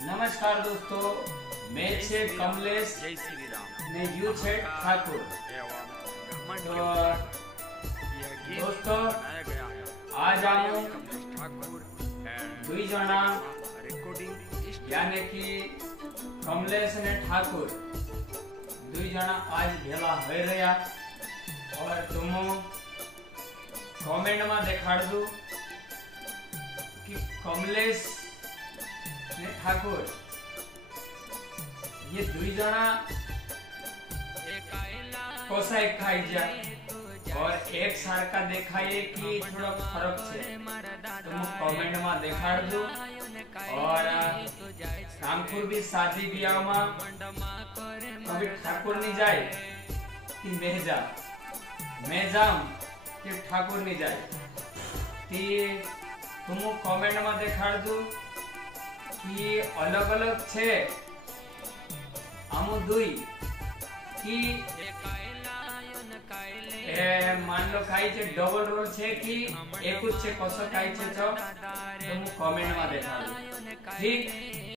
नमस्कार दोस्तों, मैं छे कमलेश ने यू छे ठाकुर। तो दोस्तों आज आयो दुई जना यानी कि कमलेश ने ठाकुर दुई जना आज भेला हो रहा और तुम कमेंट में देखाड़ दू कि कमलेश ने ठाकुर ये दुई जना कोसा एक खाई जाए और एक सारका देखाइए कि थोड़ा फर्क है। तुम कमेंट में देखाड़ दो और रामपुर भी शादी ब्याह में कभी ठाकुर नहीं जाए कि मैं जाम कि ठाकुर नहीं जाए ती तुम कमेंट में देखाड़ दो कि अलग अलग छे आमु दुई कि मान लो काई छे डबल रोल छे कि एक छे कसो काई छे तो तुम कमेंट में देखाड़ दो। ठीक।